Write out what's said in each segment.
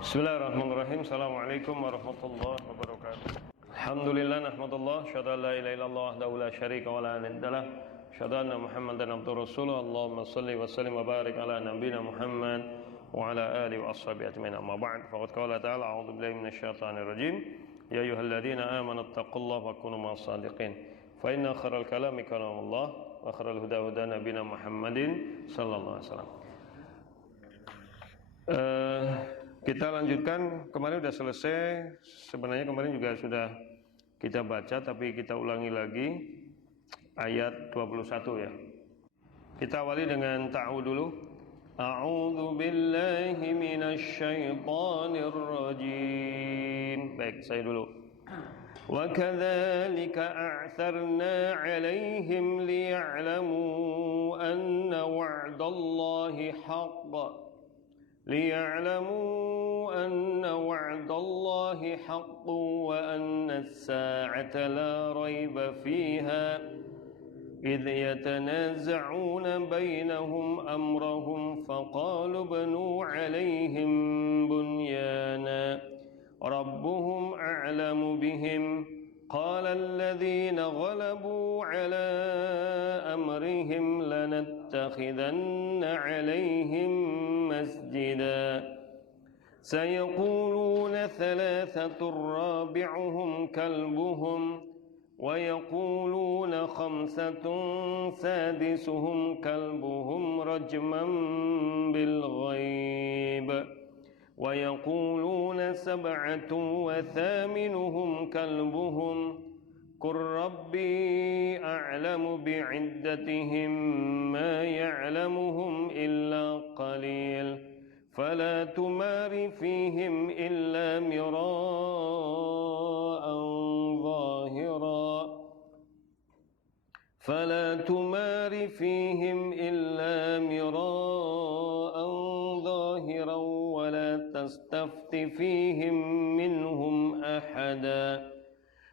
Bismillahirrahmanirrahim. Assalamualaikum warahmatullahi wabarakatuh. Alhamdulillah nahmadullah syada la ilaha illallah wahdahu la syarika wa la niddalah syada anna Muhammadan abduhu rasuluh. Allahumma shalli wa sallim wa barik ala nabiyyina Muhammad wa ala alihi wa ashabihi ajmain. Amma ba'd. Faqad qala ta'ala a'udzu billahi minasyaitonir rajim. Ya ayyuhalladzina amanu taqullaha wa kunu ma'as shadiqin. Fa inna khairal kalami kalamullah wa khairal huda huda nabiyina Muhammadin sallallahu alaihi wasallam. Kita lanjutkan, kemarin sudah selesai, sebenarnya kemarin juga sudah kita baca, tapi kita ulangi lagi ayat 21 ya. Kita awali dengan ta'awud dulu. A'udzu billahi minasy syaithanir rajim. Baik, saya dulu. Wa kadzalika a'tsarna 'alaihim liya'lamu anna wa'dallahi haqqun ليعلموا أن وعد الله حق وأن الساعة لا ريب فيها إذ يتنازعون بينهم أمرهم فقالوا ابنوا عليهم بنيانا ربهم أعلم بهم قال الذين غلبوا على أمرهم لنتخذن عليهم مسجدا سيقولون ثلاثة رابعهم كلبهم ويقولون خمسة سادسهم كلبهم رجما بالغيب ويقولون سبعة وثامنهم كلبهم قل ربي أعلم بعدتهم ما يعلمهم إلا قليل فلا تمار فيهم إلا مراء ظاهرا فلا تمار فيهم إلا مراء ظاهرا ولا تستفت فيهم منهم أحدا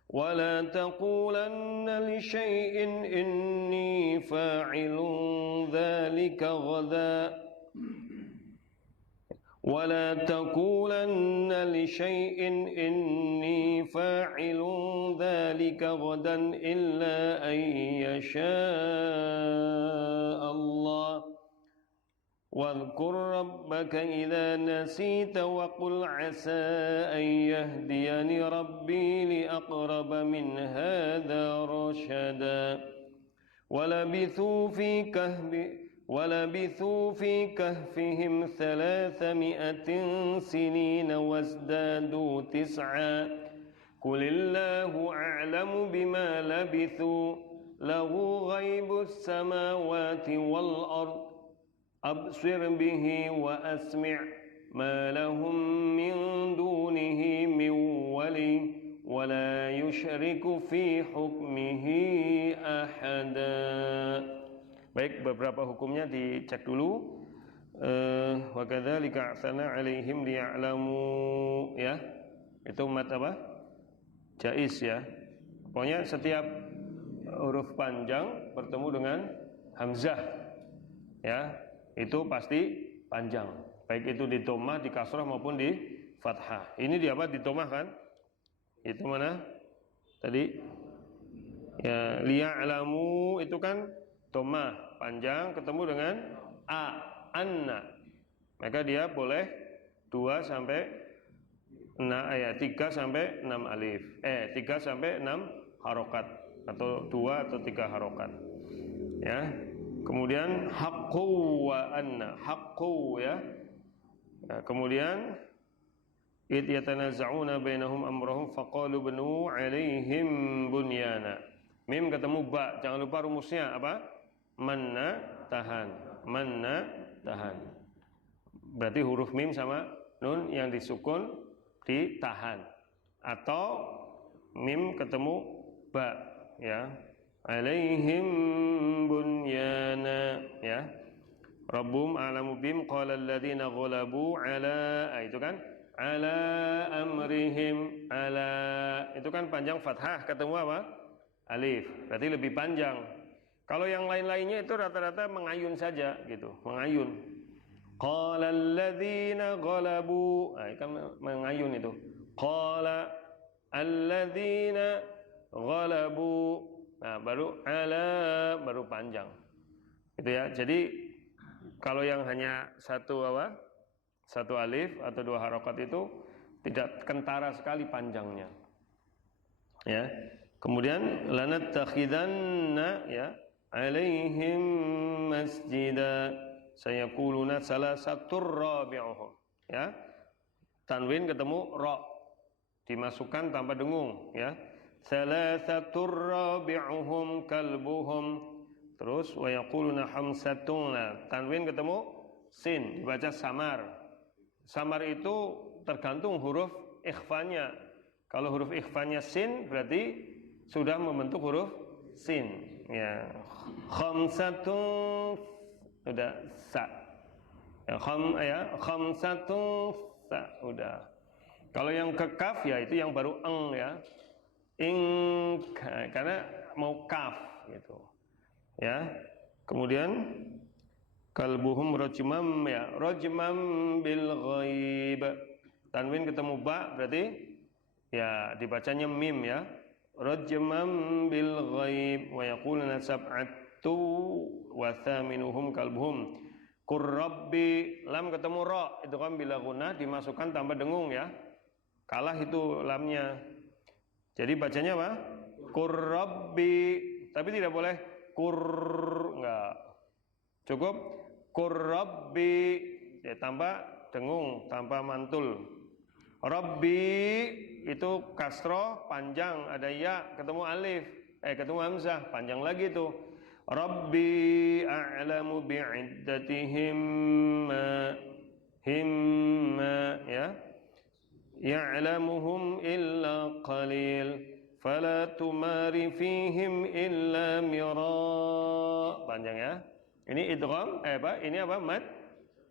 ولا تقولن لشيء إني فاعل ذلك غدا ولا تقولن لشيء إني فاعل ذلك غدا إلا أن يشاء الله واذكر ربك إذا نسيت وقل عسى أن يهديني ربي لأقرب من هذا رشدا ولبثوا في كهفهم 300 سنين وازدادوا 9 قل الله أعلم بما لبثوا له غيب السماوات والأرض أبصر به وأسمع ما لهم من دونه من ولي ولا يشرك في حكمه أحدا. Baik, beberapa hukumnya dicek dulu. Wa kadzalika a'tsarna 'alaihim liya'lamu ya. Itu mat apa? Jaiz ya. Pokoknya setiap huruf panjang bertemu dengan hamzah ya, itu pasti panjang. Baik itu di dhammah, di kasrah maupun di fathah. Ini di apa? Di dhammah kan? Itu mana? Tadi ya, liya'lamu itu kan dhammah panjang ketemu dengan anna. Maka dia boleh 2 sampai 3 sampai 6 alif. 3 sampai 6 harokat atau 2 atau 3 harokat. Ya. Kemudian haqqu wa anna, haqqu ya. Nah, kemudian id yatanaza'una bainahum amrahum faqalu banu 'alaihim bunyana. Mim ketemu ba, jangan lupa rumusnya apa? Manna tahan, manna tahan. Berarti huruf mim sama nun yang disukun ditahan, atau mim ketemu ba ya. Alaihim bunyana ya. Rabbum a'lamu bim qala alladziina ghalabu ala, itu kan ala amrihim, ala itu kan panjang fathah ketemu apa? Alif. Berarti lebih panjang. Kalau yang lain-lainnya itu rata-rata mengayun saja gitu, mengayun. Qala alladzina ghalabu, kan mengayun itu. Qala alladzina ghalabu. Nah, baru baru panjang. Itu ya. Jadi kalau yang hanya satu alif atau dua harokat itu tidak kentara sekali panjangnya. Ya. Kemudian lanattakhidanna ya alaihim masjida sayaquluna salasatur rabi'uhum. Ya. Tanwin ketemu ra, dimasukkan tanpa dengung ya. Salasatur rabi'uhum kalbuhum. Terus wa yaquluna hamsatun. Tanwin ketemu sin, dibaca samar. Samar itu tergantung huruf ikhfanya. Kalau huruf ikhfanya sin berarti sudah membentuk huruf sin ya. Khamsatun udah sa. Ya, khamsatun sa udah. Kalau yang ke kaf ya itu yang baru eng ya. Karena mau kaf gitu. Ya. Kemudian kalbuhum rajmam ya, rajmam bil ghaib. Tanwin ketemu ba berarti ya dibacanya mim ya. Rajmam bil ghaib wa yaquluna sab'atu wa thaminuhum kalbuhum. Qur rabbi, lam ketemu ra, itu kan bila guna dimasukkan tanpa dengung ya. Kalah itu lamnya. Jadi bacanya apa? Qur rabbi, tapi tidak boleh qur, enggak. Cukup qur rabbi ya, tanpa dengung, tanpa mantul. Rabbi itu kasroh panjang, ada ya ketemu alif, ketemu hamzah panjang lagi itu. Rabbi a'lamu bi'iddatihim himma ya. Ya'lamuhum illa qalil fala tumari fihim illa mira. Panjang ya. Ini idgham ini apa? Mad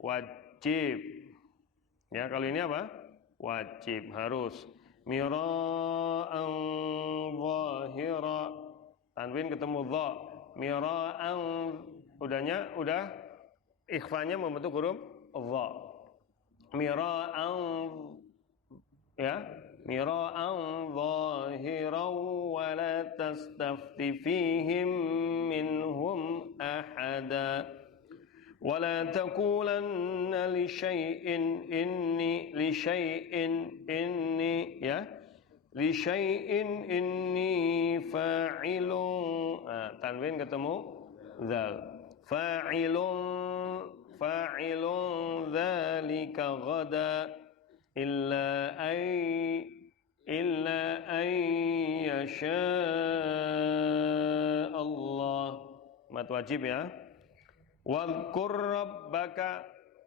wajib. Ya, kalau ini apa? Wajib, harus. Mira'an zahira. Tanwin ketemu dha. Mira'an udah ikhfanya membentuk huruf dha. Mira'an ya, mira'an zahiran wa la tastafti fihim minhum ahada wa la taqulanna li syai'in inni ya, li syai'in inni fa'ilun. Tanwin ketemu zal. Fa'ilun dzalika ghada illa ay yasha Allah. Mat wajib ya. Wadhkur rabbaka,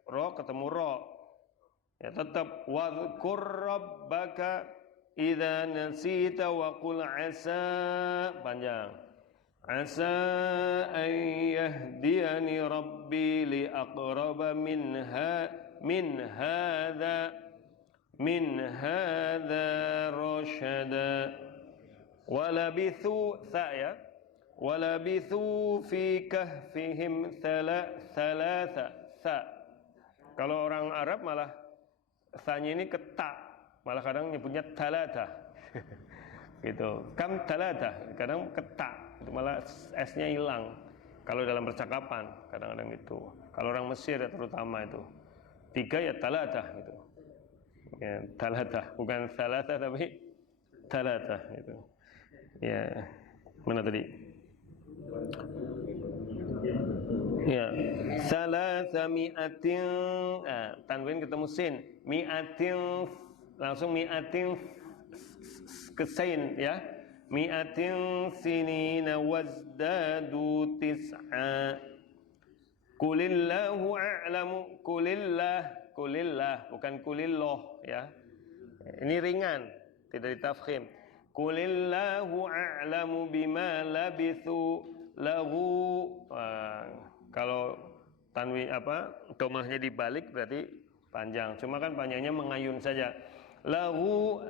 ra ketemu ra. Ya tetap wadhkur rabbaka idza nasita wa qul asa, panjang. Asa ay yahdiyani rabbi li aqraba min hadza rasyada. Walabithu sa ya. Walabithu fi kahfihim thalatha sa. Kalau orang Arab malah sa-nya ini ketak, malah kadang nyebutnya thalatha. Gitu. Kam thalatha, kadang ketak, itu malah s-nya hilang. Kalau dalam percakapan kadang-kadang itu. Kalau orang Mesir ya terutama itu. 3 ya thalatha gitu. Ya, thalatha, bukan thalatha tapi thalatha gitu. Ya. Mana tadi? Ya, salasa mi'atin, tanwin ketemu sin, mi'atin langsung mi'atin kesain ya, mi'atin sinina wazdadu tis'a. Kulillahu a'lamu, kulillah bukan kulillah ya. Ini ringan, tidak ditafkhim. Kulillahu a'lamu bima labithu lahu. Kalau tanwi domahnya dibalik berarti panjang. Cuma kan panjangnya mengayun saja. Lahu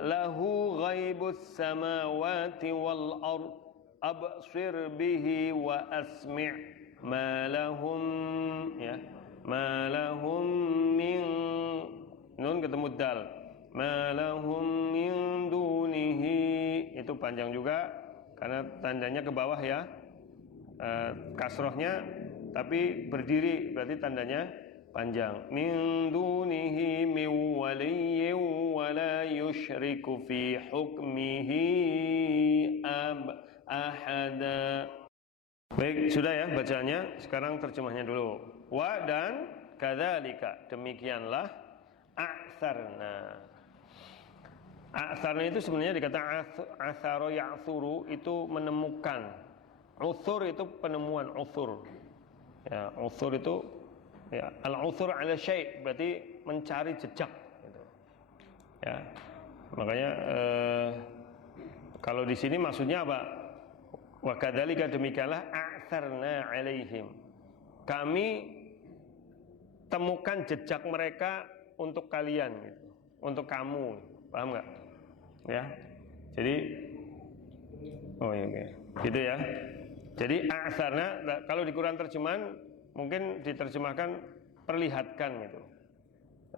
ghaibus samawati wal ard absir bihi wa asmi' ma lahum ya, ma lahum nun ketemu dal. Ma lahum min dunihi, itu panjang juga karena tandanya ke bawah ya. Kasrohnya tapi berdiri berarti tandanya panjang. Min dunihi min waliyyin wa la yusyriku fi hukmihi ahada. Baik, sudah ya bacaannya. Sekarang terjemahnya dulu. Wa dan kadzalika, demikianlah a'tsarna. A'tsarna itu sebenarnya dikata atsara ya'tsuru, itu menemukan. Utsur itu penemuan, utsur. Ya, utsur itu ya, al-utsur 'ala syai' berarti mencari jejak gitu. Ya. Makanya kalau di sini maksudnya apa? Wa kadzalika, demikianlah a'tsarna 'alaihim. Kami temukan jejak mereka untuk kalian gitu. Untuk kamu. Paham enggak? Ya. Jadi gitu ya. Jadi a'tsarna, kalau di Quran terjemahan mungkin diterjemahkan perlihatkan gitu.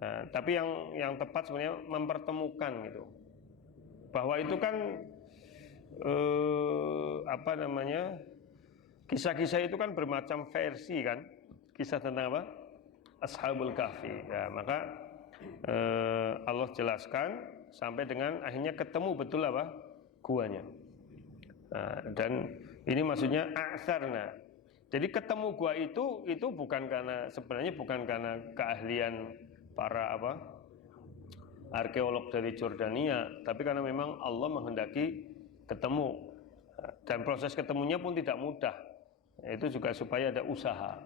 Nah, tapi yang tepat sebenarnya mempertemukan gitu. Bahwa itu kan kisah-kisah itu kan bermacam versi kan. Kisah tentang apa? Ashabul Kahfi. Ya, maka Allah jelaskan sampai dengan akhirnya ketemu betul apa? Guanya. Nah, dan ini maksudnya a'tsarna. Jadi ketemu gua itu sebenarnya bukan karena keahlian para arkeolog dari Jordania, tapi karena memang Allah menghendaki ketemu. Dan proses ketemunya pun tidak mudah. Itu juga supaya ada usaha.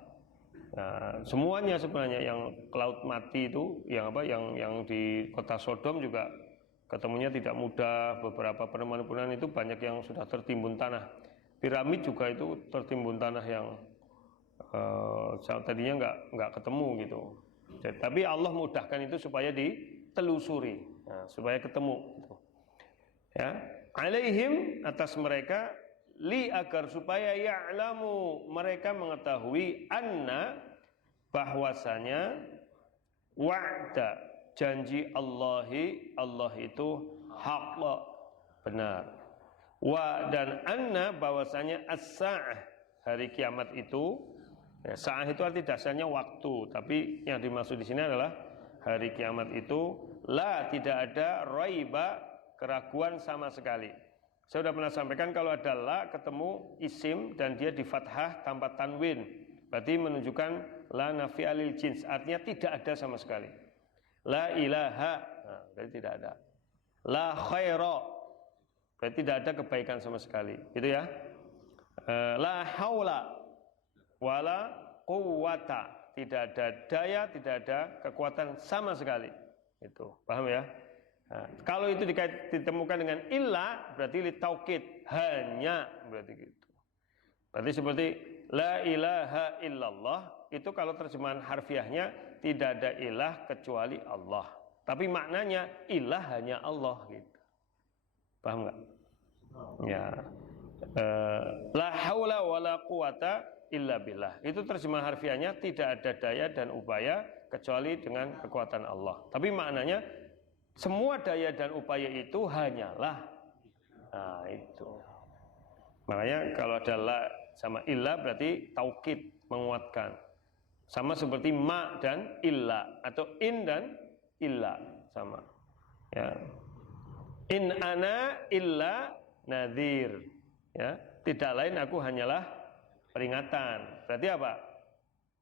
Nah, semuanya sebenarnya yang ke laut mati itu, yang di kota Sodom juga ketemunya tidak mudah. Beberapa penemuan-penemuan itu banyak yang sudah tertimbun tanah. Piramid juga itu tertimbun tanah yang tadinya nggak ketemu gitu. Jadi, tapi Allah mudahkan itu supaya ditelusuri, supaya ketemu. Gitu. Ya, alaihim, atas mereka, li, agar supaya ya'lamu, mereka mengetahui, anna, bahwasanya, wa'da, janji Allahi, Allah itu haq, benar. Wa dan anna, bahwasanya as-sa'ah, hari kiamat itu, ya, sa'ah itu arti dasarnya waktu, tapi yang dimaksud di sini adalah hari kiamat itu, la, tidak ada raiba, keraguan sama sekali. Saya sudah pernah sampaikan kalau ada la ketemu isim dan dia di fathah tanpa tanwin, berarti menunjukkan la nafi alil jins, artinya tidak ada sama sekali. La ilaha, berarti tidak ada. La khaira, berarti tidak ada kebaikan sama sekali, gitu ya. La haula wala quwwata, tidak ada daya, tidak ada kekuatan sama sekali. Itu, paham ya? Nah, kalau itu ditemukan dengan illa, berarti litaukid, hanya, berarti gitu. Berarti seperti la ilaha illallah, itu kalau terjemahan harfiahnya tidak ada ilah kecuali Allah. Tapi maknanya ilah hanya Allah gitu. Paham enggak? Ya. La haula wala quwata illa billah. Itu terjemahan harfiahnya tidak ada daya dan upaya kecuali dengan kekuatan Allah. Tapi maknanya semua daya dan upaya itu hanyalah. Nah, itu. Makanya kalau ada la sama illa berarti taukid, menguatkan. Sama seperti ma dan illa, atau in dan illa, sama. Ya. In ana illa nadhir. Ya, tidak lain aku hanyalah peringatan. Berarti apa?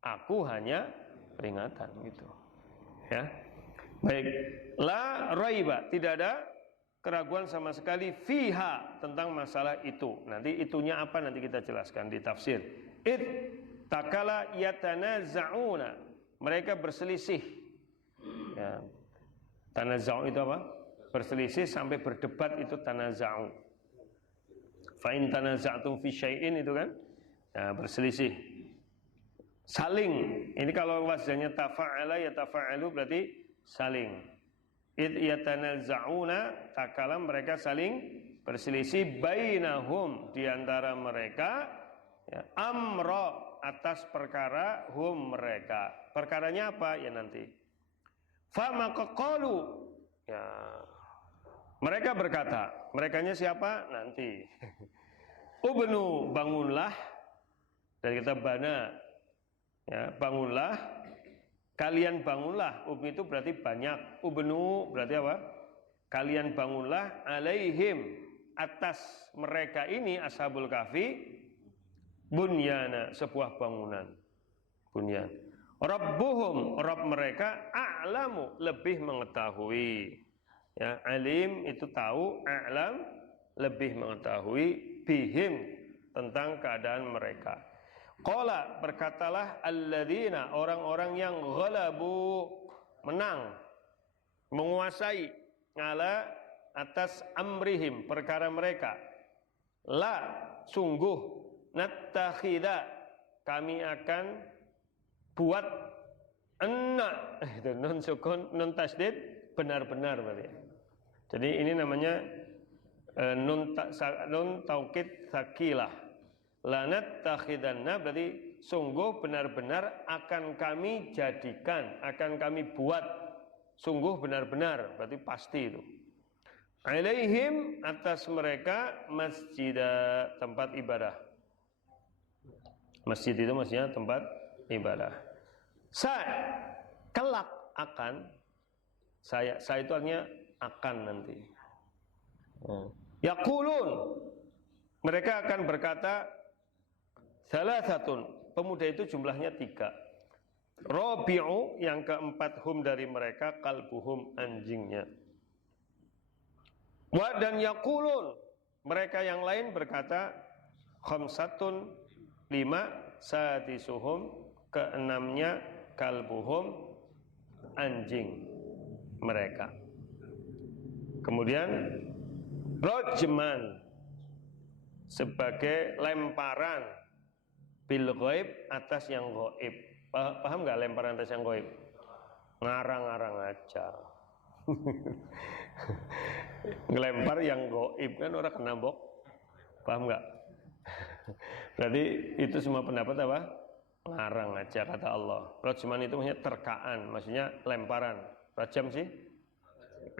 Aku hanya peringatan gitu. Ya. Baik, la raiba, tidak ada keraguan sama sekali fiha, tentang masalah itu. Nanti itunya apa nanti kita jelaskan di tafsir. Takala yatanaza'una, mereka berselisih. Ya. Tanaza'u itu apa? Berselisih sampai berdebat, itu tanaza'u. Fa in tanaza'tum fi syai'in, itu kan? Ya, berselisih. Saling. Ini kalau wazannya tafa'ala yatafa'alu berarti saling. Yatanaza'una, takala mereka saling berselisih, bainahum, di antara mereka, ya, amra, atas perkara hum mereka. Perkaranya apa? Ya nanti. Fa maka qalu, ya mereka berkata, merekanya siapa? Nanti. Ubnu, bangunlah, dari kata bana, ya bangunlah, kalian bangunlah. Ubnu itu berarti banyak, ubnu berarti apa? Kalian bangunlah alaihim, atas mereka ini ashabul kahfi, bunyana, sebuah bangunan, bunyan. Rabbuhum, Rabb mereka a'lamu, lebih mengetahui. Ya, alim itu tahu, a'lam lebih mengetahui, bihim tentang keadaan mereka. Qala, berkatalah alladzina, orang-orang yang ghalabu, menang, menguasai, ngala atas amrihim, perkara mereka. La, sungguh, nattakhidha, kami akan buat enna, itu nun sukun, nun tasdid, benar-benar berarti. Jadi ini namanya nun taukid sakilah. Lanat takhidanna berarti sungguh benar-benar akan kami jadikan, akan kami buat, sungguh benar-benar berarti pasti itu. Alaihim, atas mereka, masjidah, tempat ibadah. Masjid itu maksudnya tempat ibadah. Kelak akan, saya itu artinya akan nanti. Yaqulun, mereka akan berkata, salasatun, pemuda itu jumlahnya 3. Rabi'u, yang keempat, hum dari mereka, kalbuhum, anjingnya. Wa dan yaqulun, mereka yang lain berkata, khamsatun, 5, sadisuhum, keenamnya, kalbuhum, anjing mereka. Kemudian rajman, sebagai lemparan, bil ghaib, atas yang ghaib. Paham nggak lemparan atas yang ghaib? Ngarang-ngarang aja. Ngelempar yang ghaib kan orang kena bok. Paham nggak? Berarti itu semua pendapat apa? Ngarang aja kata Allah. Rajman itu maksudnya terkaan, maksudnya lemparan. Rajam sih?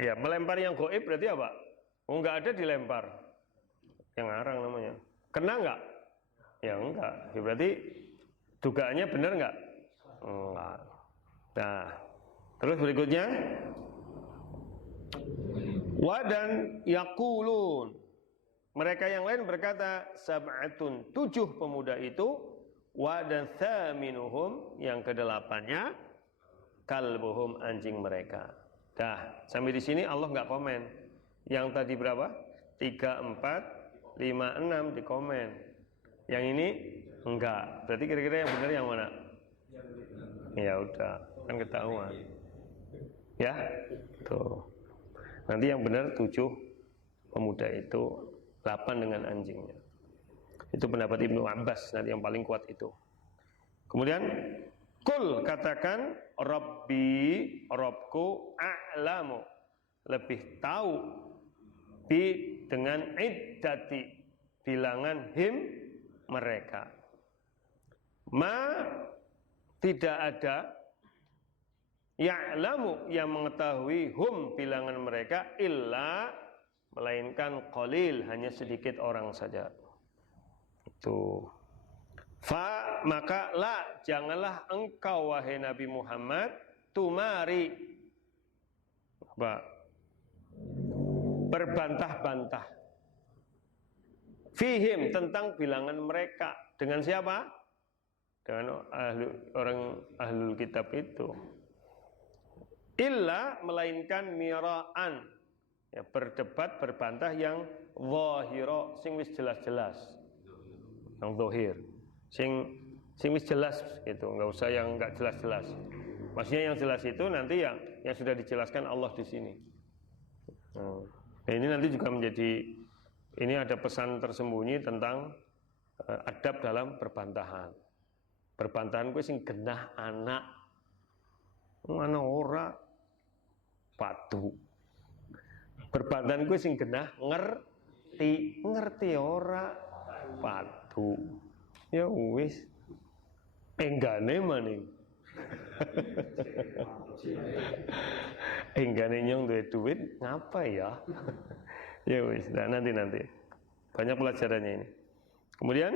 Ya, melempar yang ghaib berarti apa? Oh, enggak ada dilempar. Yang ngarang namanya. Kena enggak? Ya enggak. Ya, berarti dugaannya benar enggak? Enggak. Nah, terus berikutnya, wa dan yaqulun, mereka yang lain berkata, sab'atun, 7 pemuda itu, wa dan thaminuhum, yang ke-8-nya, kalbuhum, anjing mereka. Dah, sampai di sini Allah enggak komen. Yang tadi berapa? 3, 4, 5, 6 di komen. Yang ini enggak. Berarti kira-kira yang benar yang mana? Ya udah, kan ketahuan. Ya, tuh. Nanti yang benar 7 pemuda itu, 8 dengan anjingnya. Itu pendapat Ibnu Abbas, nanti yang paling kuat itu. Kemudian, kul, katakan, Rabbi, Rabbku, a'lamu, lebih tahu, dengan iddati, bilangan him, mereka. Ma, tidak ada, ya'lamu, yang mengetahui hum, bilangan mereka, illa, melainkan qalil, hanya sedikit orang saja. Itu. Fa, maka la, janganlah engkau wahai Nabi Muhammad tumari, apa? Berbantah-bantah. Fihim, tentang bilangan mereka. Dengan siapa? Dengan orang ahlul kitab itu. Illa, melainkan mira'an, ya, berdebat, berbantah yang zahira, sing wis jelas-jelas, yang zahir, sing wis jelas gitu, nggak usah yang nggak jelas-jelas. Maksudnya yang jelas itu nanti yang sudah dijelaskan Allah di sini. Nah, ini nanti juga menjadi, ini ada pesan tersembunyi tentang adab dalam perbantahan. Perbantahan kuwi sing genah anak, mana ora padu. Perbantahan kuwi sing genah ngerti ora padu. Ya wis enggane maning. Enggak nyong duit ngapa ya? Ya wis, nanti banyak pelajarannya ini. Kemudian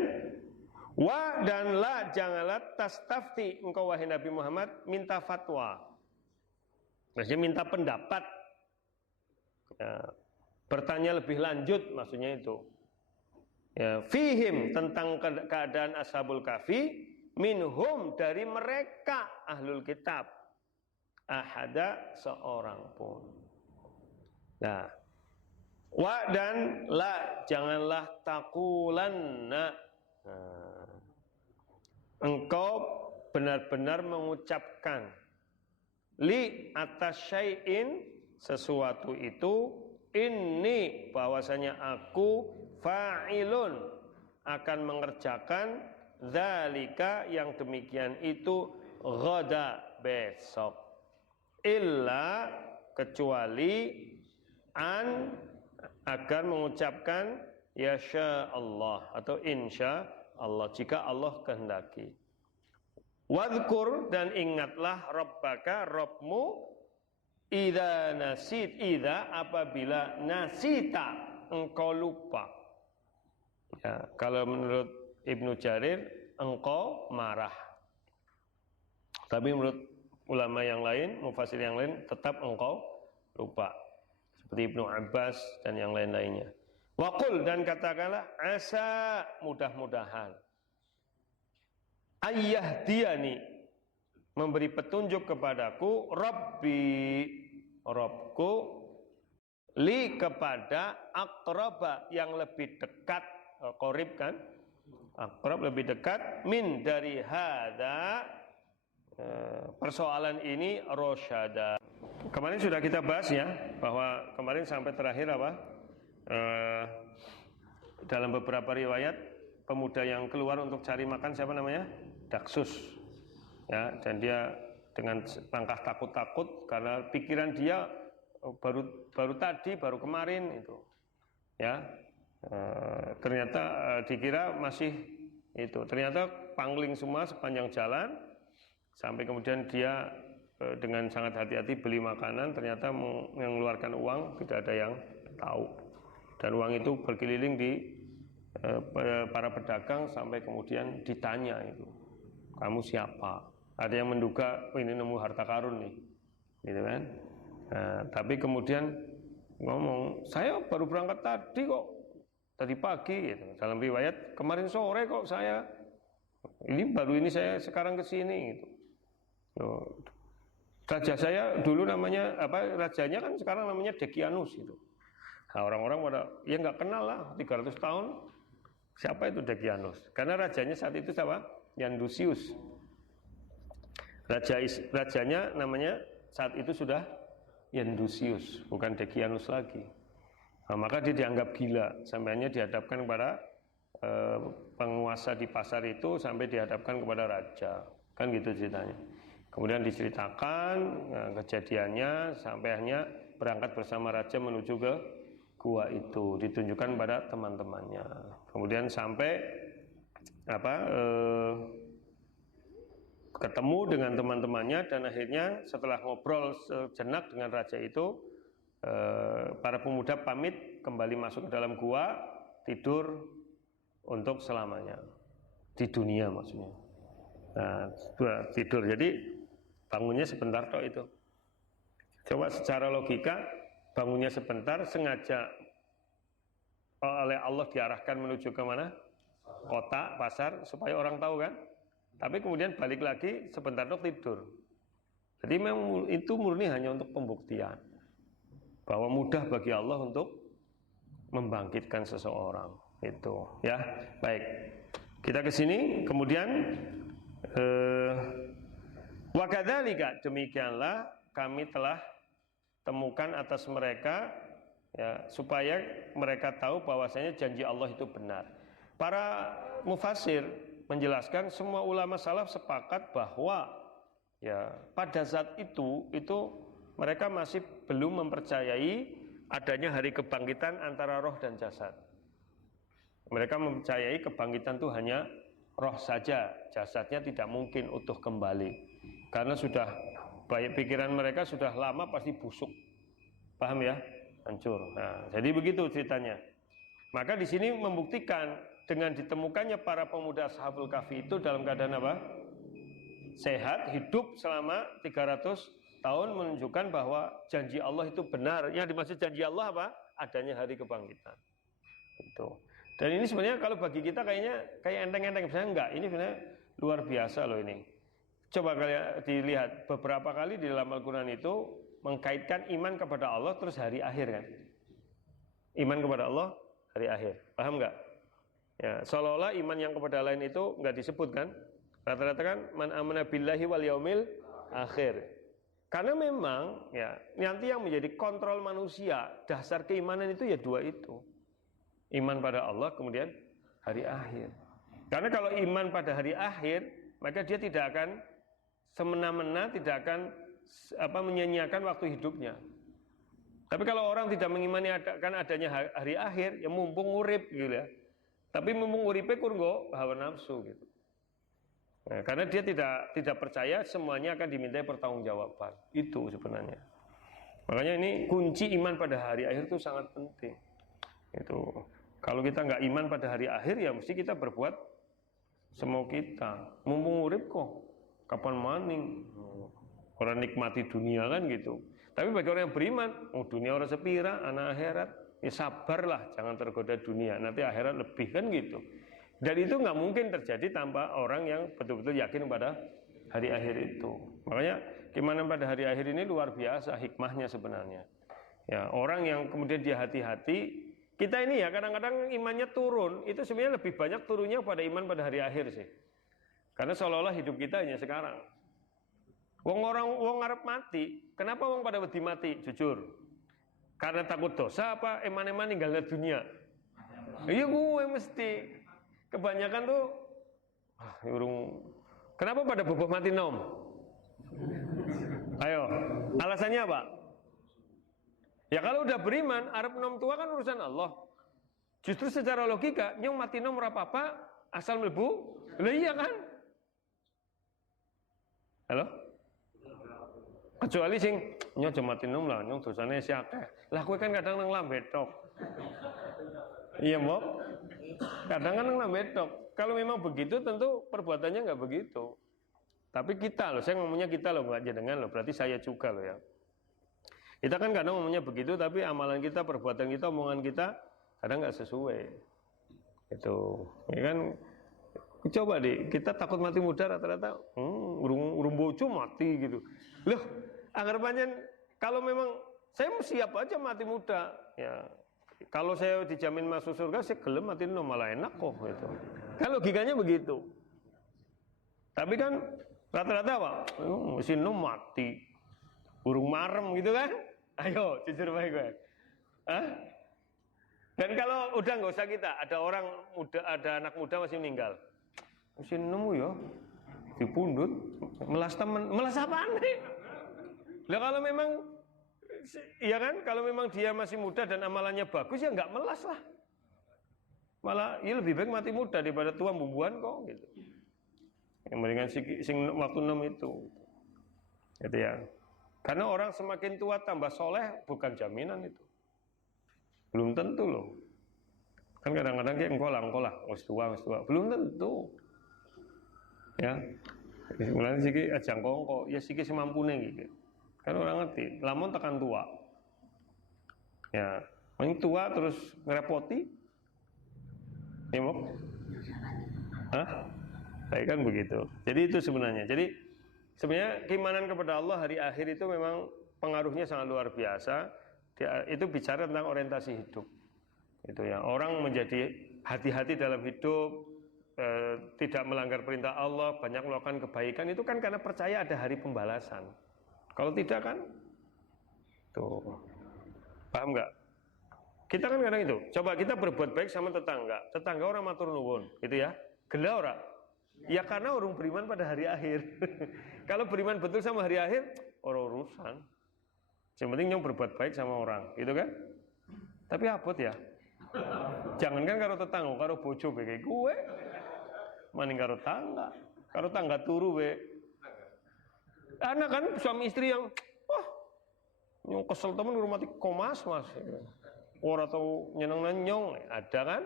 wa dan la janganlah tastafti engkau wahai Nabi Muhammad minta fatwa. Maksudnya minta pendapat. Ya, bertanya lebih lanjut maksudnya itu. Ya, fihim tentang keadaan ashabul kahfi minhum dari mereka ahlul kitab ahada seorang pun. Nah, wa dan la janganlah taqulanna. Engkau benar-benar mengucapkan li atas syai'in sesuatu itu ini bahwasanya aku fa'ilun akan mengerjakan dzalika yang demikian itu ghada besok illa kecuali an agar mengucapkan yasha Allah atau insya Allah jika Allah kehendaki. Wadhkur dan ingatlah rabbaka Rabbmu idza nasit idza apabila nasita engkau lupa. Ya, kalau menurut Ibnu Jarir engkau marah. Tapi menurut ulama yang lain, mufassir yang lain tetap engkau lupa. Seperti Ibnu Abbas dan yang lain-lainnya. Waqul dan katakanlah asa mudah-mudahan ayyahdiyani memberi petunjuk kepadaku Rabbku li kepada aqraba yang lebih dekat qarib kan aqrab lebih dekat min dari hadza persoalan ini rosyada. Kemarin sudah kita bahas ya bahwa kemarin sampai terakhir apa dalam beberapa riwayat pemuda yang keluar untuk cari makan siapa namanya? Daksus ya, dan dia dengan langkah takut-takut karena pikiran dia baru kemarin itu ya ternyata dikira masih itu ternyata pangling semua sepanjang jalan sampai kemudian dia dengan sangat hati-hati beli makanan ternyata mengeluarkan uang tidak ada yang tahu. Dan uang itu berkeliling di para pedagang sampai kemudian ditanya itu, kamu siapa? Ada yang menduga ini nemu harta karun nih, gitu kan? Nah, tapi kemudian ngomong, saya baru berangkat tadi kok, tadi pagi. Gitu. Dalam riwayat kemarin sore kok saya, ini saya sekarang kesini. Gitu. Raja saya dulu namanya apa? Rajanya kan sekarang namanya Dekianus itu. Nah, orang-orang pada ya nggak kenal lah 300 tahun siapa itu Dekianus karena rajanya saat itu siapa? Yandusius rajanya namanya saat itu sudah Yandusius bukan Dekianus lagi. Nah, maka dia dianggap gila sampainya dihadapkan kepada penguasa di pasar itu sampai dihadapkan kepada raja kan gitu ceritanya. Kemudian diceritakan kejadiannya sampai akhirnya berangkat bersama raja menuju ke gua itu ditunjukkan pada teman-temannya. Kemudian sampai ketemu dengan teman-temannya dan akhirnya setelah ngobrol sejenak dengan raja itu para pemuda pamit kembali masuk ke dalam gua tidur untuk selamanya di dunia maksudnya. Nah, tidur jadi bangunnya sebentar toh itu. Coba secara logika bangunnya sebentar sengaja oleh Allah diarahkan menuju ke mana? Kota, pasar supaya orang tahu kan? Tapi kemudian balik lagi sebentar itu tidur. Jadi memang itu murni hanya untuk pembuktian bahwa mudah bagi Allah untuk membangkitkan seseorang itu ya. Baik. Kita ke sini kemudian wa kadzalika demikianlah kami telah temukan atas mereka ya, supaya mereka tahu bahwasanya janji Allah itu benar. Para mufassir menjelaskan semua ulama salaf sepakat bahwa ya pada saat itu mereka masih belum mempercayai adanya hari kebangkitan antara roh dan jasad. Mereka mempercayai kebangkitan itu hanya roh saja, jasadnya tidak mungkin utuh kembali. Karena sudah baik pikiran mereka sudah lama pasti busuk. Paham ya? Hancur. Nah, jadi begitu ceritanya. Maka di sini membuktikan dengan ditemukannya para pemuda Ashabul Kahfi itu dalam keadaan apa? Sehat, hidup selama 300 tahun, menunjukkan bahwa janji Allah itu benar. Yang dimaksud janji Allah apa? Adanya hari kebangkitan. Itu. Dan ini sebenarnya kalau bagi kita kayaknya kayak enteng-enteng, sebenarnya enggak. Ini sebenarnya luar biasa loh ini. Coba kalian dilihat beberapa kali di dalam Al-Quran itu mengkaitkan iman kepada Allah terus hari akhir kan. Iman kepada Allah hari akhir. Paham enggak? Ya, seolah-olah iman yang kepada lain itu enggak disebut kan. Rata-rata kan man amana billahi wal yaumil akhir. Karena memang ya nanti yang menjadi kontrol manusia, dasar keimanan itu ya dua itu. Iman pada Allah, kemudian hari akhir. Karena kalau iman pada hari akhir, maka dia tidak akan semena-mena, tidak akan menyanyiakan waktu hidupnya. Tapi kalau orang tidak mengimani adanya hari akhir, ya mumpung urip gitu ya. Tapi mumpung uripe kurang hawa nafsu gitu. Nah, karena dia tidak percaya semuanya akan dimintai pertanggungjawaban. Itu sebenarnya. Makanya ini kunci iman pada hari akhir itu sangat penting. Itu. Kalau kita nggak iman pada hari akhir ya mesti kita berbuat semau kita. Mumpung urip kok, kapan maning? Orang nikmati dunia kan gitu. Tapi bagi orang yang beriman, dunia orang sepira, anak akhirat, ya sabarlah, jangan tergoda dunia. Nanti akhirat lebih kan gitu. Dan itu nggak mungkin terjadi tanpa orang yang betul-betul yakin pada hari akhir itu. Makanya keimanan pada hari akhir ini luar biasa hikmahnya sebenarnya. Ya orang yang kemudian dia hati-hati. Kita ini ya kadang-kadang imannya turun, itu sebenarnya lebih banyak turunnya pada iman pada hari akhir sih. Karena seolah-olah hidup kita hanya sekarang. Wong ngarep mati, kenapa wong pada wedi mati? Jujur. Karena takut dosa apa eman-eman ninggalnya dunia? Iya gue mesti. Kebanyakan tuh kenapa pada boboh mati nom? Ayo, alasannya apa? Ya kalau udah beriman, arep nom tua kan urusan Allah. Justru secara logika, nyong mati nom ora apa-apa, asal mlebu. Lah iya kan? Halo? Kecuali sing nyong aja mati nom lah, nyong dosane si akeh. Lah kowe kan kadang nang lambe tok. Iya, Mbok. Kadang kan nang lambe tok. Kalau memang begitu tentu perbuatannya enggak begitu. Tapi kita loh, saya ngomongnya kita loh, enggak jenengan loh, berarti saya juga loh ya. Kita kan kadang ngomongnya begitu, tapi amalan kita, perbuatan kita, omongan kita kadang nggak sesuai. Itu, ya kan? Coba deh, kita takut mati muda rata-rata, urung bojo mati gitu. Loh, anggapannya kalau memang saya siap aja mati muda, ya. Kalau saya dijamin masuk surga, saya gelem mati malah enak kok gitu. Kan logikanya begitu. Tapi kan rata-rata apa? Mesti mati. Burung marem gitu kan? Ayo, jujur baik gue. Hah? Dan kalau udah nggak usah kita, ada orang muda, ada anak muda masih meninggal. Mesti nemu ya, dipundut, melas temen, melas apaan nih? Lah kalau memang, ya kan, kalau memang dia masih muda dan amalannya bagus ya nggak melas lah. Malah, ya lebih baik mati muda daripada tua bumbuan kok gitu. Yang mendingan sing waktu 6 itu. Gitu ya. Karena orang semakin tua tambah soleh bukan jaminan itu. Belum tentu loh. Kan kadang-kadang kayak engkolah, wis tua. Belum tentu. Ya. Mulane siki ajang kongko, ya siki semampune gitu. Kan orang ngerti, lamun tekan tua. Ya, yang tua terus ngerepoti. Ya, Mok? Hah? Baik kan begitu. Jadi itu sebenarnya. Jadi sebenarnya keimanan kepada Allah hari akhir itu memang pengaruhnya sangat luar biasa. Itu bicara tentang orientasi hidup. Itu ya, orang menjadi hati-hati dalam hidup, tidak melanggar perintah Allah, banyak melakukan kebaikan itu kan karena percaya ada hari pembalasan. Kalau tidak kan, tuh, paham nggak? Kita kan kadang itu. Coba kita berbuat baik sama tetangga orang matur nuwun, gitu ya, gela ora? Ya karena orang beriman pada hari akhir. Kalau beriman betul sama hari akhir, orang urusan. Yang penting yang berbuat baik sama orang, gitu kan? Tapi abot ya. Jangankan karo tetangga, karo bojo kayak gue. maning karo tangga turu we. Anak kan suami istri yang wah nyong kesel temen ngurmati komas mas. Ora tau nyeneng-nyong, ada kan?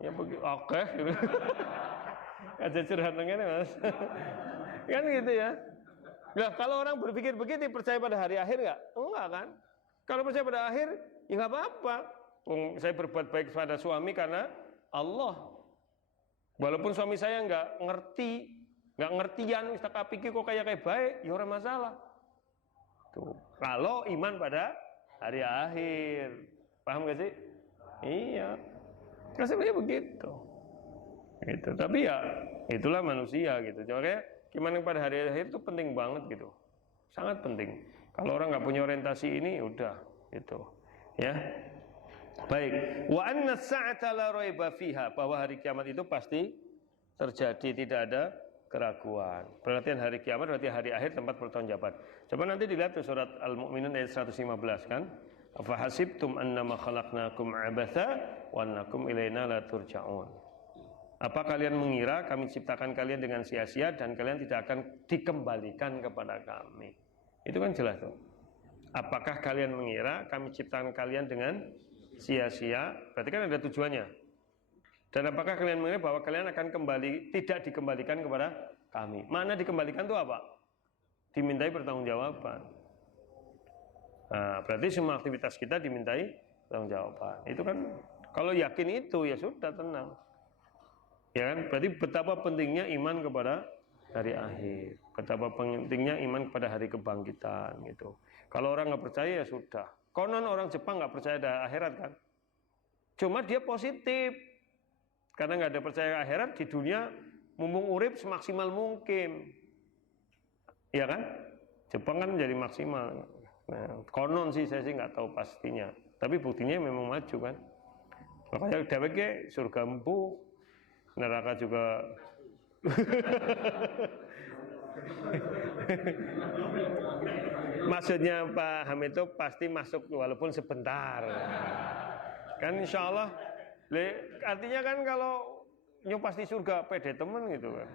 Ya begitu, oke gitu. Aja curhat ngene mas. Kan gitu ya. Nah, kalau orang berpikir begitu percaya pada hari akhir enggak? Enggak kan? Kalau percaya pada akhir, ya enggak apa-apa. Saya berbuat baik kepada suami karena Allah. Walaupun suami saya enggak ngertian, wis tak pikir kok kayak baik, ya ora masalah. Tuh. Kalau iman pada hari akhir. Paham gak sih? Iya. Kan sebenarnya begitu. Gitu. Tapi ya itulah manusia gitu. Makanya gimana pada hari akhir itu penting banget gitu. Sangat penting. Kalau orang nggak punya orientasi ini udah gitu. Ya. Baik. Wa anna as-sa'ata la raiba fiha, bahwa hari kiamat itu pasti terjadi, tidak ada keraguan. Perhatian hari kiamat berarti hari akhir, tempat pertanggungjawaban. Coba nanti dilihat tuh surat Al-Mu'minun ayat 115 kan. Afa hasibtum annama khalaqnakum abatha wa annakum ilaina la turja'un. Apa kalian mengira kami ciptakan kalian dengan sia-sia dan kalian tidak akan dikembalikan kepada kami? Itu kan jelas tuh. Apakah kalian mengira kami ciptakan kalian dengan sia-sia? Berarti kan ada tujuannya. Dan apakah kalian mengira bahwa kalian akan kembali, tidak dikembalikan kepada kami? Mana dikembalikan itu apa? Dimintai pertanggungjawaban. Nah, berarti semua aktivitas kita dimintai pertanggungjawaban. Itu kan kalau yakin itu ya sudah tenang. Ya kan? Berarti betapa pentingnya iman kepada hari akhir. Betapa pentingnya iman kepada hari kebangkitan gitu. Kalau orang nggak percaya ya sudah. Konon orang Jepang nggak percaya ada akhirat kan? Cuma dia positif. Karena nggak ada percaya akhirat di dunia, mumpung urip semaksimal mungkin. Iya kan? Jepang kan menjadi maksimal. Nah, konon sih saya sih nggak tahu pastinya. Tapi buktinya memang maju kan. Makanya dheweke surga empuk, neraka juga. Maksudnya Pak Hamid itu pasti masuk walaupun sebentar. Kan insya Allah. Artinya kan kalau nyo pasti surga pede temen gitu kan.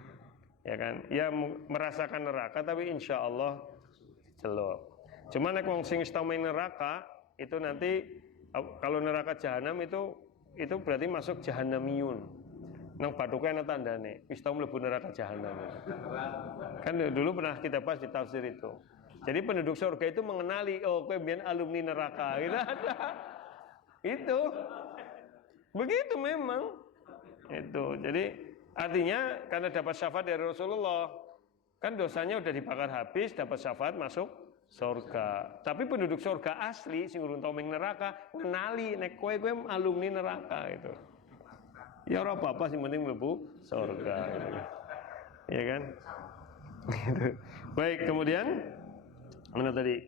Ya kan. Ya merasakan neraka tapi insya Allah celok. Cuma nek wong sing main neraka itu nanti kalau neraka jahanam itu berarti masuk jahanamiyun. Nang baduke ana tandane wis tau mlebu neraka jahanam. Kan dulu pernah kita bahas di tafsir itu. Jadi penduduk surga itu mengenali oh kowe mbiyen alumni neraka gitu ada. Itu. Begitu memang. Itu. Jadi artinya karena dapat syafaat dari Rasulullah, kan dosanya udah dibakar habis, dapat syafaat masuk surga. Tapi penduduk surga asli sing urung tau ming neraka ngenali nek kowe alumni neraka itu. Ya ora apa-apa sing penting mlebu surga. Ya kan? Baik, kemudian mana tadi?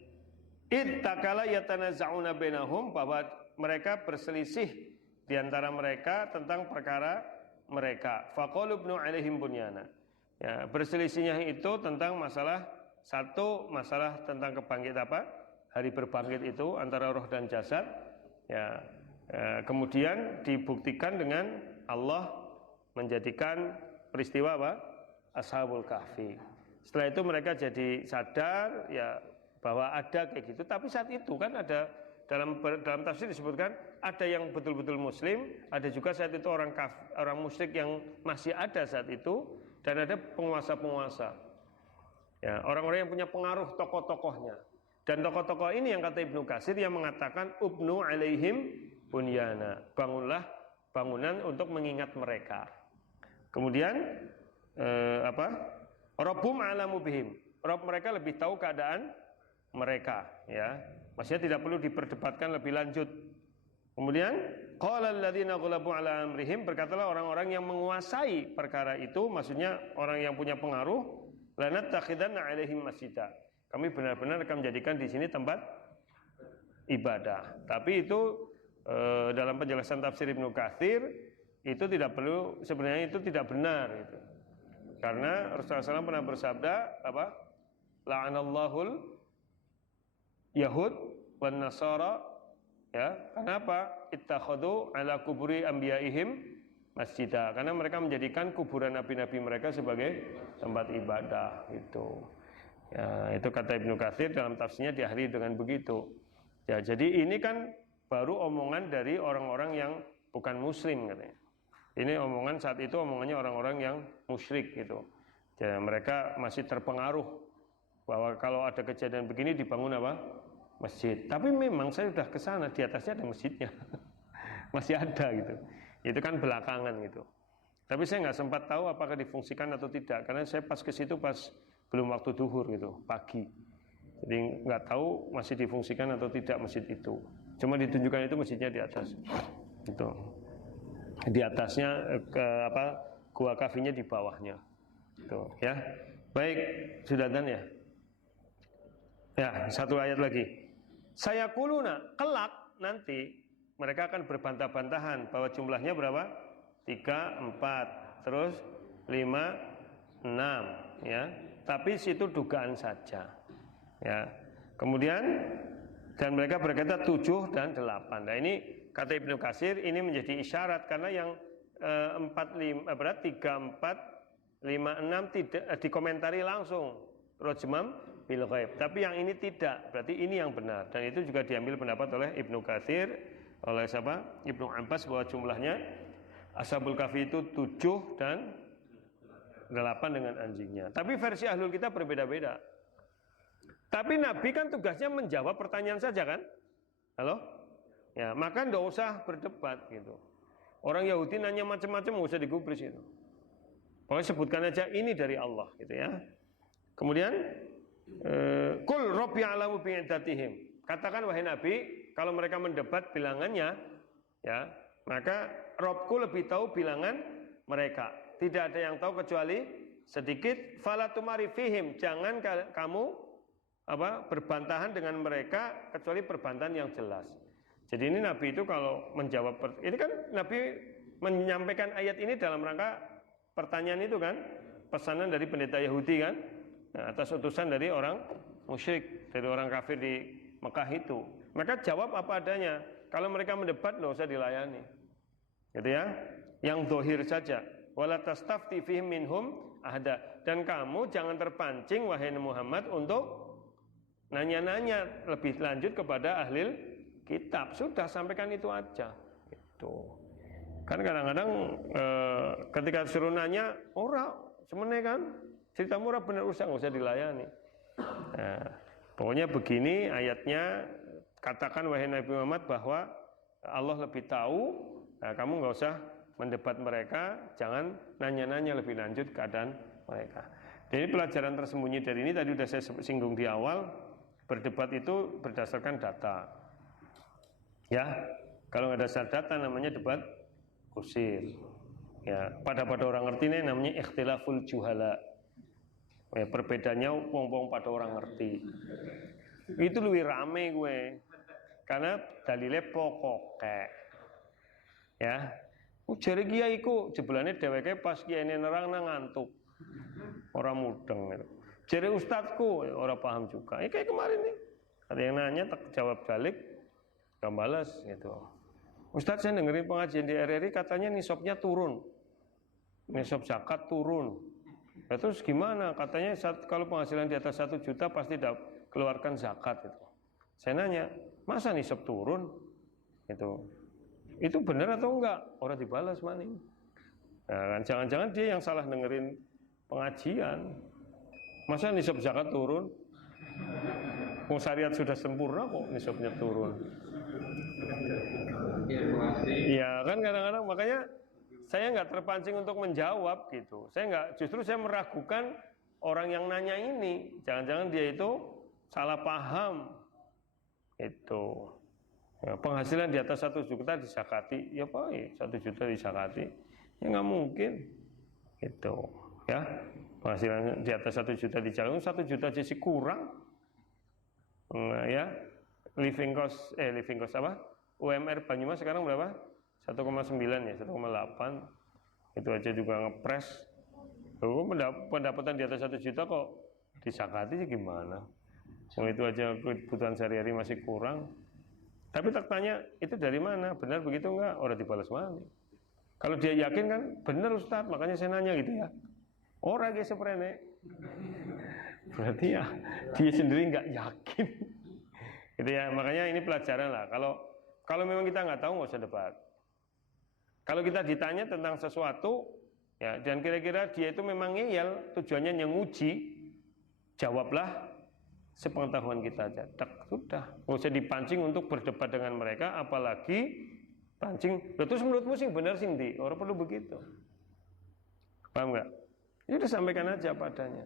Ittakala yatanaza'una bainahum, bahwa mereka berselisih di antara mereka tentang perkara mereka. Faqalu ibnu alaihim bunyana. Ya, berselisihnya itu tentang masalah tentang kebangkitan apa? Hari berbangkit itu antara roh dan jasad. Ya, kemudian dibuktikan dengan Allah menjadikan peristiwa apa? Ashabul Kahfi. Setelah itu mereka jadi sadar ya bahwa ada kayak gitu. Tapi saat itu kan ada dalam tafsir disebutkan ada yang betul-betul muslim, ada juga saat itu orang musyrik yang masih ada saat itu, dan ada penguasa-penguasa. Ya, orang-orang yang punya pengaruh tokoh-tokohnya. Dan tokoh-tokoh ini yang kata Ibnu Katsir yang mengatakan ubnu alaihim bunyana. Bangunlah bangunan untuk mengingat mereka. Kemudian Rabbum alamu bihim. Rabb mereka lebih tahu keadaan mereka, ya. Maksudnya tidak perlu diperdebatkan lebih lanjut. Kemudian qala alladziina ghalabu ala amrihim, berkatalah orang-orang yang menguasai perkara itu, maksudnya orang yang punya pengaruh, lanattakhidanna alaihim masjidah. Kami benar-benar akan menjadikan di sini tempat ibadah. Tapi itu dalam penjelasan tafsir Ibnu Katsir itu tidak perlu, sebenarnya itu tidak benar gitu. Karena Rasulullah SAW pernah bersabda apa? La'anallahul Yahud wan Nasara, ya. Kenapa? Ittakhadhu ala kuburi anbiya'ihim masjidah, karena mereka menjadikan kuburan nabi-nabi mereka sebagai tempat ibadah itu. Ya, itu kata Ibnu Katsir dalam tafsirnya diakhiri dengan begitu. Ya, jadi ini kan baru omongan dari orang-orang yang bukan muslim katanya. Ini omongan saat itu omongannya orang-orang yang musyrik gitu. Ya, mereka masih terpengaruh bahwa kalau ada kejadian begini dibangun apa? Masjid. Tapi memang saya sudah ke sana, di atasnya ada masjidnya. Masih ada gitu. Itu kan belakangan gitu. Tapi saya nggak sempat tahu apakah difungsikan atau tidak, karena saya pas ke situ pas belum waktu duhur gitu, pagi. Jadi nggak tahu masih difungsikan atau tidak masjid itu. Cuma ditunjukkan itu masjidnya di atas. Gitu. Di atasnya gua kafinya di bawahnya. Gitu, ya. Baik, sudah dan ya. Ya, satu ayat lagi. Saya kuluna, kelak nanti mereka akan berbantah-bantahan bahwa jumlahnya berapa? 3, 4, terus 5, 6, ya. Tapi situ dugaan saja. Ya. Kemudian dan mereka berkata 7 dan 8. Nah, ini kata Ibnu Katsir ini menjadi isyarat karena yang 3, 4, 5, 6 tidak dikomentari langsung. Rojmam bil ghaib. Tapi yang ini tidak, berarti ini yang benar. Dan itu juga diambil pendapat oleh Ibnu Katsir, oleh siapa? Ibnu Abbas, bahwa jumlahnya Ashabul Kahfi itu 7 dan 8 dengan anjingnya. Tapi versi Ahlul Kitab berbeda-beda. Tapi Nabi kan tugasnya menjawab pertanyaan saja kan? Halo? Ya, maka enggak usah berdebat gitu. Orang Yahudi nanya macam-macam, enggak usah digubris itu. Pokoknya sebutkan aja ini dari Allah gitu ya. Kemudian kul rabbi a'lamu bi'iddatihim. Katakan wahai Nabi, kalau mereka mendebat bilangannya ya, maka Rabbku lebih tahu bilangan mereka. Tidak ada yang tahu kecuali sedikit. Fala tumari fihim, jangan kamu berbantahan dengan mereka kecuali perbantahan yang jelas. Jadi ini Nabi itu kalau menjawab, ini kan Nabi menyampaikan ayat ini dalam rangka pertanyaan itu kan, pesanan dari pendeta Yahudi kan. Nah, atas utusan dari orang musyrik, dari orang kafir di Mekah itu. Maka jawab apa adanya. Kalau mereka mendebat, nggak usah dilayani. Gitu ya. Yang dohir saja. Wala tastafti fihim minhum ahda. Dan kamu jangan terpancing wahai Muhammad untuk nanya-nanya lebih lanjut kepada ahli kitab. Sudah, sampaikan itu aja. Itu. Kan kadang-kadang ketika suruh nanya, ora semene kan. Cerita murah benar nggak usah dilayani. Nah, pokoknya begini ayatnya, katakan wahai Nabi Muhammad bahwa Allah lebih tahu. Nah, kamu nggak usah mendebat mereka, jangan nanya-nanya lebih lanjut keadaan mereka. Jadi pelajaran tersembunyi dari ini tadi sudah saya singgung di awal, berdebat itu berdasarkan data. Ya, kalau nggak dasar data namanya debat kusir. Ya, pada orang ngerti ini namanya ikhtilaful juhala. Ya, perbedaannya wong-wong pada orang ngerti. Itu lebih rame gue. Karena dalilnya pokok kayak. Ya. Jare kiai iku jeblane dheweke pas kiyaine nerang nang ngantuk. Ora mudeng gitu. Jare ustadzku ora paham juga. Kayak kemarin nih. Ada yang nanya tak jawab balik, enggak balas gitu. Ustadz saya dengerin pengajian di RRI katanya nisabnya turun. Nisab zakat turun. Nah, terus gimana? Katanya kalau penghasilan di atas 1 juta pasti keluarkan zakat itu. Saya nanya, masa nisab turun? Itu benar atau enggak? Orang dibalas maning. Nah, jangan-jangan dia yang salah dengerin pengajian. Masa nisab zakat turun? Syariat sudah sempurna kok nisabnya turun. Iya kan kadang-kadang makanya saya nggak terpancing untuk menjawab gitu. Justru saya meragukan orang yang nanya ini. Jangan-jangan dia itu salah paham. Itu ya, penghasilan di atas 1 juta disakati, ya Pak, 1 juta disakati, ya nggak mungkin. Itu ya penghasilan di atas 1 juta disakati, 1 juta jadi kurang. Nah, ya living cost apa? UMR Banyumas sekarang berapa? 1,9 ya, 1,8. Itu aja juga ngepres. Pendapatan di atas 1 juta kok disakati sih gimana? Itu aja kebutuhan sehari-hari masih kurang. Tapi tak tanya, itu dari mana? Benar begitu enggak? Orang dibalas mana? Kalau dia yakin kan, benar Ustaz, makanya saya nanya gitu ya. Orang kayak seprene. Berarti ya dia sendiri nggak yakin. Gitu ya, makanya ini pelajaran lah. Kalau memang kita nggak tahu, nggak usah debat. Kalau kita ditanya tentang sesuatu, ya, dan kira-kira dia itu memang ngeyel, tujuannya yang nguji, jawablah sepengetahuan kita aja. Sudah, nggak usah dipancing untuk berdebat dengan mereka, apalagi pancing. Terus menurutmu sih benar sih, Di? Orang perlu begitu. Paham nggak? Ya udah sampaikan aja apa adanya.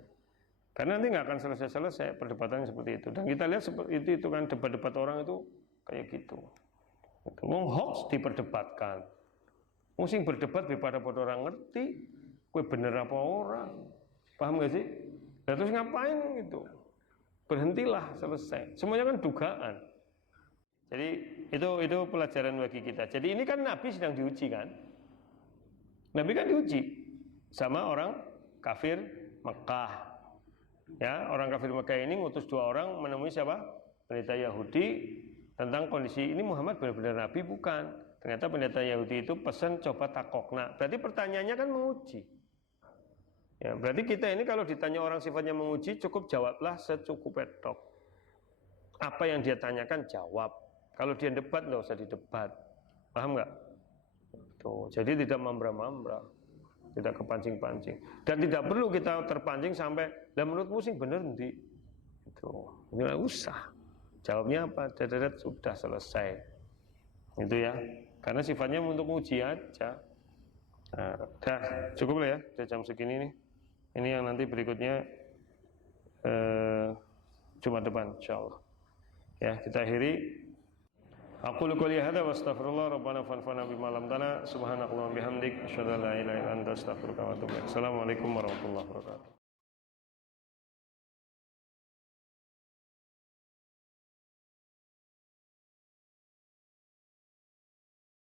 Karena nanti nggak akan selesai-selesai perdebatannya seperti itu. Dan kita lihat seperti itu kan, debat-debat orang itu kayak gitu. Wong hoax diperdebatkan. Wong sing berdebat daripada orang ngerti, kue bener apa orang. Paham nggak sih? Nah, terus ngapain gitu? Berhentilah, selesai. Semuanya kan dugaan. Jadi itu pelajaran bagi kita. Jadi ini kan Nabi sedang diuji kan? Nabi kan diuji sama orang kafir Mekah. Ya, orang kafir Mekah ini ngutus 2 orang menemui siapa? Pendeta Yahudi tentang kondisi ini Muhammad benar-benar Nabi bukan. Ternyata pendeta Yahudi itu pesan coba takokna. Berarti pertanyaannya kan menguji. Ya, berarti kita ini kalau ditanya orang sifatnya menguji, cukup jawablah secukupnya tok. Apa yang dia tanyakan jawab. Kalau dia debat nggak usah didebat. Paham nggak? Tuh, jadi tidak mambra-mambra. Tidak kepancing-pancing, dan tidak perlu kita terpancing sampai lah menurutmu sih bener nanti itu nggak usah jawabnya apa, dadat sudah selesai itu ya, karena sifatnya untuk uji aja. Nah, dah cukup lah ya, udah jam segini nih. Ini yang nanti berikutnya Jumat depan insyaallah ya, kita akhiri. Aku qouli hadza wa astaghfirullah rabbana fanfa'na bima 'allamtana subhanakallahumma bihamdik asyhadu an la ilaha illa anta astaghfiruka wa atubu ilaik. Assalamualaikum warahmatullahi wabarakatuh.